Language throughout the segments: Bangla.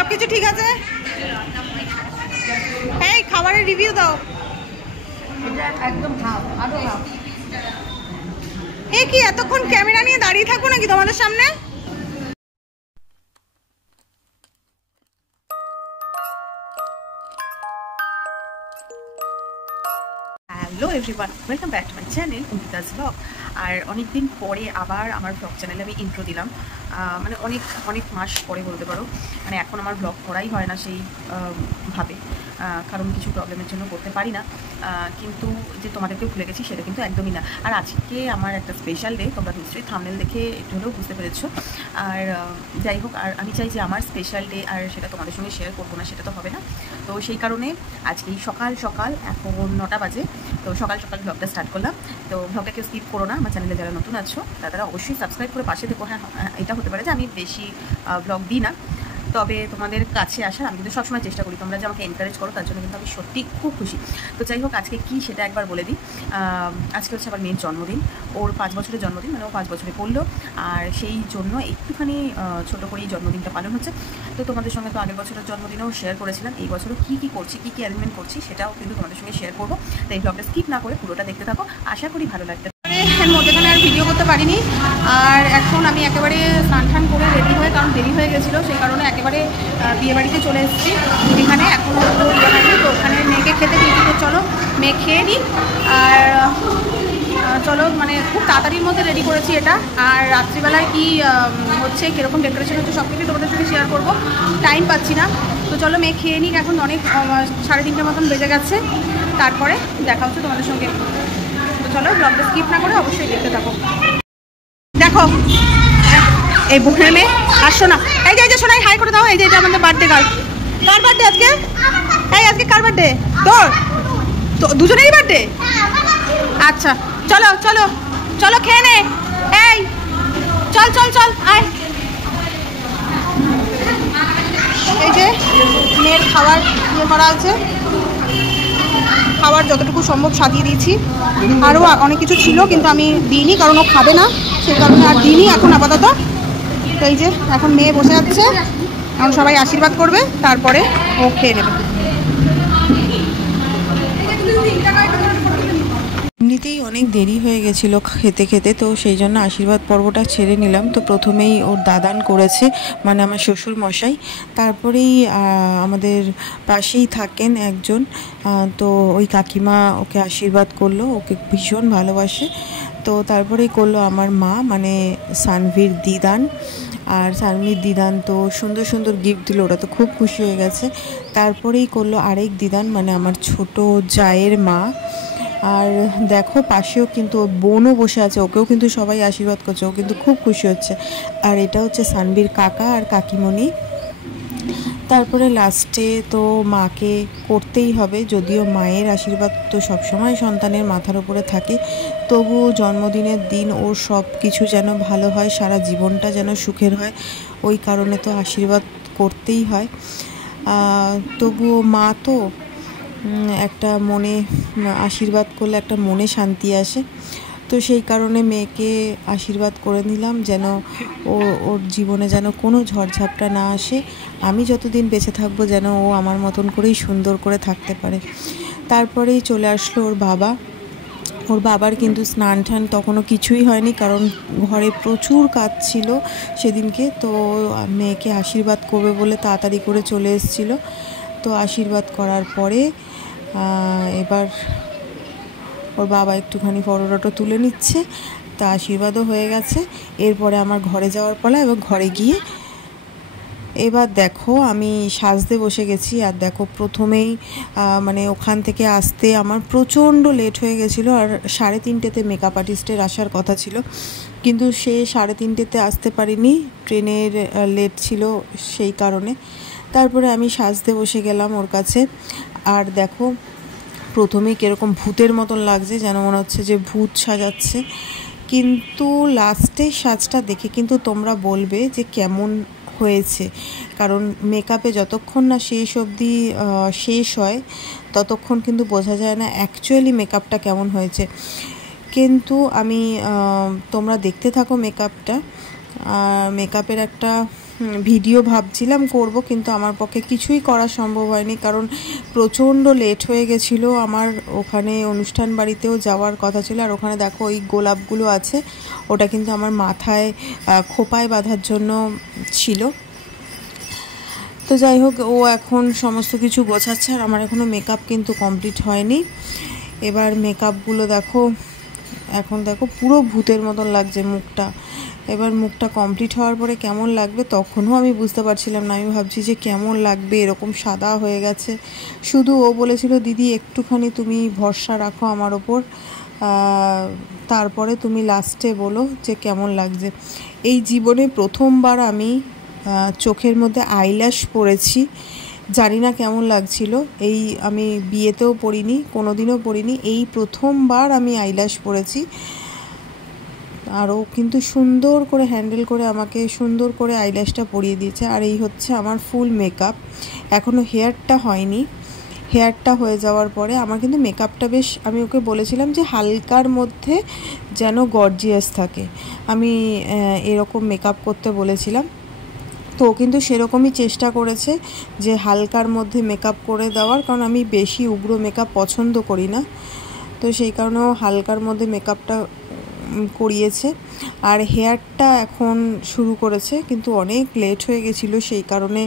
সবকিছু ঠিক আছে? এই খাবারের রিভিউ দাও। একদম ভাব আরো ভাব। এ কি এতক্ষণ ক্যামেরা নিয়ে দাঁড়িয়ে থাকবো নাকি তোমাদের সামনে? Hello everyone, welcome back to my channel Ankita's vlog. আর অনেকদিন পরে আবার আমার ব্লগ চ্যানেলে আমি ইন্ট্রো দিলাম। মানে অনেক মাস পরে বলতে পারো। মানে এখন আমার ব্লগ করাই হয় না সেই ভাবে, কারণ কিছু প্রবলেমের জন্য করতে পারি না। কিন্তু যে তোমাদেরকে ভুলে গেছি সেটা কিন্তু একদমই না। আর আজকে আমার একটা স্পেশাল ডে, তোমরা নিশ্চয়ই থাম্বনেল দেখে একটু হলেও বুঝতে পেরেছো। আর যাই হোক, আর আমি চাই যে আমার স্পেশাল ডে আর সেটা তোমাদের সঙ্গে শেয়ার করবো না, সেটা তো হবে না। তো সেই কারণে আজকেই সকাল সকাল এখন 9টা বাজে, তো সকাল সকাল ব্লগটা স্টার্ট করলাম। তো ব্লগটা কেউ স্কিপ করো না, আমার চ্যানেলে যারা নতুন আছো তারা অবশ্যই সাবস্ক্রাইব করে পাশে দেখো। হ্যাঁ, এটা হতে পারে যে আমি বেশি ব্লগ দিই না, তবে তোমাদের কাছে আসার আমি কিন্তু সবসময় চেষ্টা করি। তোমরা যে আমাকে এনকারেজ করো তার জন্য কিন্তু আমি সত্যি খুব খুশি। তো যাই হোক, আজকে কি সেটা একবার বলে দিই। আজকে হচ্ছে আমার মেয়ের জন্মদিন, ওর 5 বছরের জন্মদিন, মানে ও 5 বছরে পড়লো। আর সেই জন্য একটুখানি ছোটো করেই জন্মদিনটা পালন হচ্ছে। তো তোমাদের সঙ্গে তো আগের বছরের জন্মদিনেও শেয়ার করেছিলাম, এই বছরও কী করছি, কী অ্যারেঞ্জমেন্ট করছি সেটাও কিন্তু তোমাদের সঙ্গে শেয়ার করবো। তো এই ব্লগটা স্কিপ না করে পুরোটা দেখতে থাকো, আশা করি ভালো লাগবে। মধ্যেখানে আর ভিডিও করতে পারিনি। আর এখন আমি একেবারে স্নান টান করে রেডি হয়ে, কারণ দেরি হয়ে গেছিলো সেই কারণে একেবারে বিয়েবাড়িতে চলে এসেছি। এখানে এখনও বিয়ে হয়নি, তো ওখানে মেয়েকে খেতে দিয়েছি। তো চলো মেয়ে খেয়ে নিই। আর চলো, মানে খুব তাড়াতাড়ির মধ্যে রেডি করেছি এটা। আর রাত্রিবেলায় কী হচ্ছে, কীরকম ডেকোরেশন হচ্ছে সব কিছু তোমাদের সঙ্গে শেয়ার করবো, টাইম পাচ্ছি না। তো চলো মেয়ে খেয়ে নিই, এখন অনেক 3:30 মতন বেজে গেছে। তারপরে দেখা হচ্ছে তোমাদের সঙ্গে। তো চলো ব্লগটা স্কিপ না করে অবশ্যই দেখতে থাকো। দেখো এই বুকের মেয়ে আসছো না, এই যে শোনাই হাই করে দাও। এই যে এটা আমাদের বার্থডে গার্ল। কার বার্থডে আজকে? এই আজকে কার বার্থডে? তোর? তো দুজনেরই বার্থডে? আচ্ছা চলো চলো চলো খেয়ে নে। এই চল চল চল আয়। এই যে মেয়ের খাবার ইয়ে করা আছে, খাবার যতটুকু সম্ভব সাজিয়ে দিয়েছি। আরও অনেক কিছু ছিল কিন্তু আমি দিইনি, কারণ ও খাবে না, সেই কারণে আর দিইনি এখন আপাতত। তো এই যে এখন মেয়ে বসে যাচ্ছে, এখন সবাই আশীর্বাদ করবে, তারপরে ও খেয়ে নেবে। এমনিতেই অনেক দেরি হয়ে গেছিলো খেতে খেতে, তো সেই জন্য আশীর্বাদ পর্বটা ছেড়ে নিলাম। তো প্রথমেই ওর দাদান করেছে, মানে আমার শ্বশুর মশাই। তারপরেই আমাদের পাশেই থাকেন একজন, তো ওই কাকিমা ওকে আশীর্বাদ করলো, ওকে ভীষণ ভালোবাসে। তো তারপরেই করলো আমার মা, মানে সানভীর দিদান। আর সানভীর দিদান তো সুন্দর সুন্দর গিফট দিল, ওরা তো খুব খুশি হয়ে গেছে। তারপরেই করলো আরেক দিদান, মানে আমার ছোট জায়ের মা। আর দেখো পাশেও কিন্তু ওর বোনও বসে আছে, ওকেও কিন্তু সবাই আশীর্বাদ করছে, ও কিন্তু খুব খুশি হচ্ছে। আর এটা হচ্ছে সানভীর কাকা আর কাকিমণি। তারপরে লাস্টে তো মাকে করতেই হবে, যদিও মায়ের আশীর্বাদ তো সবসময় সন্তানের মাথার উপরে থাকে, তবুও জন্মদিনের দিন ওর সব কিছু যেন ভালো হয়, সারা জীবনটা যেন সুখের হয়, ওই কারণে তো আশীর্বাদ করতেই হয়। তবুও মা তো একটা মনে আশীর্বাদ করলে একটা মনে শান্তি আসে। তো সেই কারণে মেয়েকে আশীর্বাদ করে নিলাম, যেন ওর জীবনে যেন কোনো ঝড়ঝাপটা না আসে, আমি যতদিন বেঁচে থাকবো যেন ও আমার মতন করেই সুন্দর করে থাকতে পারে। তারপরেই চলে আসলো ওর বাবা। ওর বাবার কিন্তু স্নান টান তখনও কিছুই হয়নি, কারণ ঘরে প্রচুর কাজ ছিল সেদিনকে। তো মেয়েকে আশীর্বাদ করবে বলে তাড়াতাড়ি করে চলে এসেছিলো। তো আশীর্বাদ করার পরে এবার ওর বাবা একটুখানি ফটোটা তুলে নিচ্ছে, তা আশীর্বাদও হয়ে গেছে। এরপরে আমার ঘরে যাওয়ার পালা, এবং ঘরে গিয়ে এবার দেখো আমি সাজতে বসে গেছি। আর দেখো প্রথমেই মানে ওখান থেকে আসতে আমার প্রচণ্ড লেট হয়ে গেছিলো। আর 3:30তে মেকআপ আর্টিস্টের আসার কথা ছিল, কিন্তু সে 3:30তে আসতে পারিনি, ট্রেনের লেট ছিল সেই কারণে। তারপরে আমি সাজতে বসে গেলাম ওর কাছে। আর দেখো প্রথমেই কীরকম ভূতের মতন লাগছে, যেন মনে হচ্ছে যে ভূত সাজাচ্ছে, কিন্তু লাস্টের সাজটা দেখে কিন্তু তোমরা বলবে যে কেমন হয়েছে, কারণ মেকআপে যতক্ষণ না শেষ অবধি শেষ হয় ততক্ষণ কিন্তু বোঝা যায় না অ্যাকচুয়ালি মেকআপটা কেমন হয়েছে। কিন্তু আমি তোমরা দেখতে থাকো মেকআপটা। মেকআপের একটা ভিডিও ভাবছিলাম করব, কিন্তু আমার পক্ষে কিছুই করা সম্ভব হয়নি, কারণ প্রচণ্ড লেট হয়ে গেছিলো। আমার ওখানে অনুষ্ঠান বাড়িতেও যাওয়ার কথা ছিল, আর ওখানে দেখো ওই গোলাপগুলো আছে, ওটা কিন্তু আমার মাথায় খোপায় বাঁধার জন্য ছিল। তো যাই হোক, ও এখন সমস্ত কিছু গোছাচ্ছে, আর আমার এখনও মেকআপ কিন্তু কমপ্লিট হয়নি। এবার মেকআপগুলো দেখো, এখন দেখো পুরো ভূতের মতন লাগছে মুখটা। এবার মুখটা কমপ্লিট হওয়ার পরে কেমন লাগবে তখনও আমি বুঝতে পারছিলাম না। আমি ভাবছি যে কেমন লাগবে, এরকম সাদা হয়ে গেছে। শুধু ও বলেছিল, দিদি একটুখানি তুমি ভরসা রাখো আমার ওপর, তারপরে তুমি লাস্টে বলো যে কেমন লাগছে। এই জীবনে প্রথমবার আমি চোখের মধ্যে আইল্যাশ পরেছি, জানি না কেমন লাগছিল। এই আমি বিয়েতেও পরিনি, কোনো দিনও পরিনি, এই প্রথমবার আমি আইল্যাশ পরেছি। আরও কিন্তু সুন্দর করে হ্যান্ডেল করে আমাকে সুন্দর করে আইল্যাশটা পরিয়ে দিয়েছে। আর এই হচ্ছে আমার ফুল মেকআপ। এখনও হেয়ারটা হয়নি, হেয়ারটা হয়ে যাওয়ার পরে আমার কিন্তু মেকআপটা বেশ, আমি ওকে বলেছিলাম যে হালকার মধ্যে যেন গর্জিয়াস থাকে, আমি এরকম মেকআপ করতে বলেছিলাম। তো ও কিন্তু সেরকমই চেষ্টা করেছে যে হালকার মধ্যে মেকআপ করে দেওয়ার, কারণ আমি বেশি উগ্র মেকআপ পছন্দ করি না। তো সেই কারণে ও হালকার মধ্যে মেকআপটা করিয়েছে। আর হেয়ারটা এখন শুরু করেছে, কিন্তু অনেক লেট হয়ে গেছিলো, সেই কারণে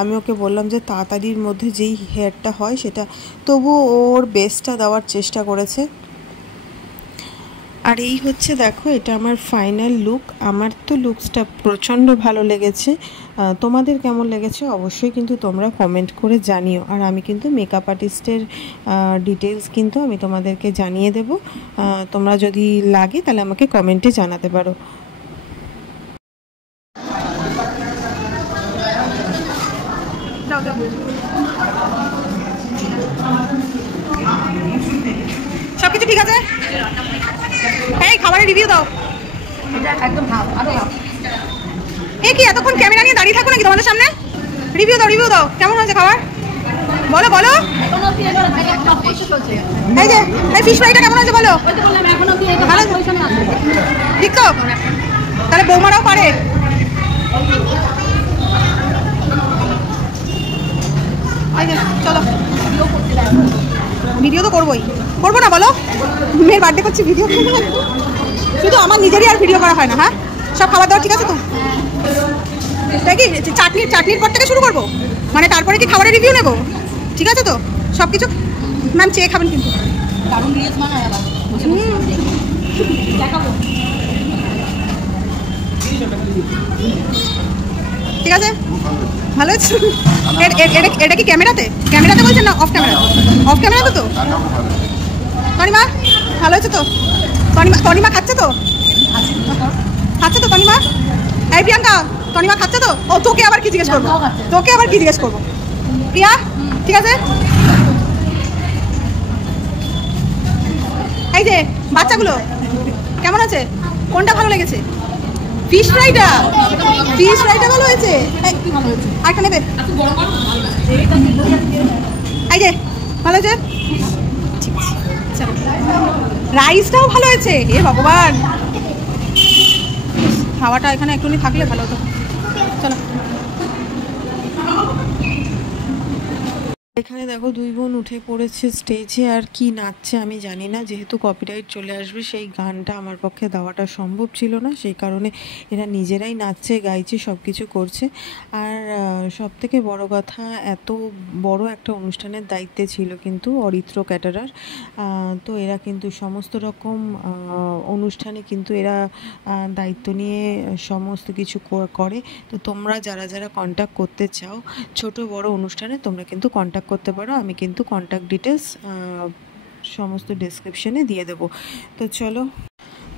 আমি ওকে বললাম যে তাড়াতাড়ির মধ্যে যেই হেয়ারটা হয় সেটা, তবুও ওর বেস্টটা দেওয়ার চেষ্টা করেছে। আর এই হচ্ছে দেখো, এটা আমার ফাইনাল লুক। আমার তো লুকসটা প্রচণ্ড ভালো লেগেছে, তোমাদের কেমন লেগেছে অবশ্যই কিন্তু তোমরা কমেন্ট করে জানিও। আর আমি কিন্তু মেকআপ আর্টিস্টের ডিটেলস কিন্তু আমি তোমাদেরকে জানিয়ে দেব, তোমরা যদি লাগে তাহলে আমাকে কমেন্টে জানাতে পারো। সব কিছু ঠিক আছে? এই খাবারের রিভিউ দাও। এটা একদম হাফ, আরো হাফ। এই কি এতক্ষণ ক্যামেরা নিয়ে দাঁড়িয়ে থাকো নাকি তোমাদের সামনে? রিভিউ দাও, কেমন হয়েছে খাবার? বলো বলো। এই যে এই ফিশ ফ্রাইটা কেমন হয়েছে বলো? ভালো, ঠিক তো? তাহলে বৌমারাও পারে। চলো, ভিডিও তো করবোই, করবো না বলো? মেয়ের বার্থডে করছি, ভিডিও করবো? শুধু আমার নিজেরই আর ভিডিও করা হয় না। হ্যাঁ, সব খাবার দাবার ঠিক আছে তো? তাই কি চাটনির পর থেকে শুরু করবো, মানে তারপরে কি খাবারের রিভিউ নেবো? ঠিক আছে তো সব কিছু? ম্যাম চেয়ে খাবেন কিন্তু। ঠিক আছে, ভালো আছে। এটা কি ক্যামেরাতে বলছেন না অফ ক্যামেরা? অফ ক্যামেরাতে তো। কনিমা ভালো হয়েছে তো? কনিমা খাচ্ছে তো? কনিমা? এই প্রিয়াঙ্কা, কনিমা খাচ্ছে তো? ও তোকে আবার কি জিজ্ঞেস করবো? প্রিয়া ঠিক আছে। এই যে বাচ্চাগুলো কেমন আছে? কোনটা ভালো লেগেছে? ফিশ ফ্রাইটা ভালো হয়েছে। আরেকটা নেবে? এই যে ভালো হয়েছে, রাইসটাও ভালো হয়েছে। হে ভগবান, খাওয়াটা এখানে একটুখানি থাকলে ভালো হতো। চলো, এখানে দেখো দুই বোন উঠে পড়েছে স্টেজে, আর কি নাচছে আমি জানি না, যেহেতু কপিরাইট চলে আসবে সেই গানটা আমার পক্ষে দেওয়াটা সম্ভব ছিল না, সেই কারণে এরা নিজেরাই নাচছে, গাইছে, সব কিছু করছে। আর সব থেকে বড় কথা, এত বড় একটা অনুষ্ঠানের দায়িত্বে ছিল কিন্তু অরিত্র ক্যাটারার। তো এরা কিন্তু সমস্ত রকম অনুষ্ঠানে কিন্তু এরা দায়িত্ব নিয়ে সমস্ত কিছু করে। তো তোমরা যারা যারা কন্ট্যাক্ট করতে চাও ছোট বড় অনুষ্ঠানে, তোমরা কিন্তু কন্ট্যাক্ট করতে পারো। আমি কিন্তু কন্ট্যাক্ট ডিটেলস সমস্ত ডেসক্রিপশনে দিয়ে দেবো। তো চলো,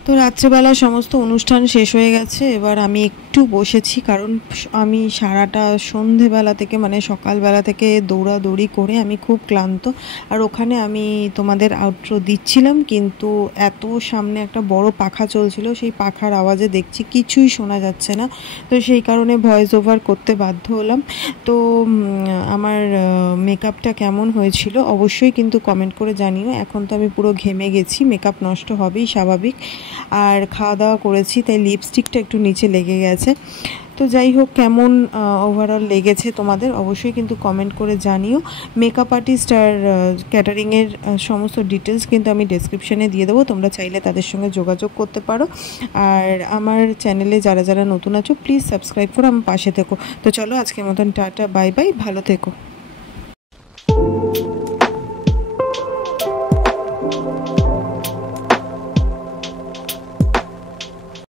তো রাত্রেবেলা সমস্ত অনুষ্ঠান শেষ হয়ে গেছে, এবার আমি একটু বসেছি, কারণ আমি সারাটা সন্ধেবেলা থেকে মানে সকালবেলা থেকে দৌড়াদৌড়ি করে আমি খুব ক্লান্ত। আর ওখানে আমি তোমাদের আউটরো দিচ্ছিলাম, কিন্তু এত সামনে একটা বড় পাখা চলছিল, সেই পাখার আওয়াজে দেখছি কিছুই শোনা যাচ্ছে না, তো সেই কারণে ভয়েস ওভার করতে বাধ্য হলাম। তো আমার মেকআপটা কেমন হয়েছিল অবশ্যই কিন্তু কমেন্ট করে জানিও। এখন তো আমি পুরো ঘেমে গেছি, মেকআপ নষ্ট হবেই স্বাভাবিক। আর খাওয়া দাওয়া করেছি, তাই লিপস্টিকটা একটু নিচে লেগে গেছে। তো তো যাই হোক, কেমন ওভারঅল লেগেছে তোমাদের অবশ্যই কিন্তু কমেন্ট করে জানিও। মেকআপ আর্টিস্ট আর ক্যাটারিংয়ের সমস্ত ডিটেলস কিন্তু আমি ডেসক্রিপশানে দিয়ে দেবো, তোমরা চাইলে তাদের সঙ্গে যোগাযোগ করতে পারো। আর আমার চ্যানেলে যারা যারা নতুন আছো প্লিজ সাবস্ক্রাইব করো, আমার পাশে থেকো। তো চলো আজকের মতন টাটা, বাই বাই, ভালো থেকো।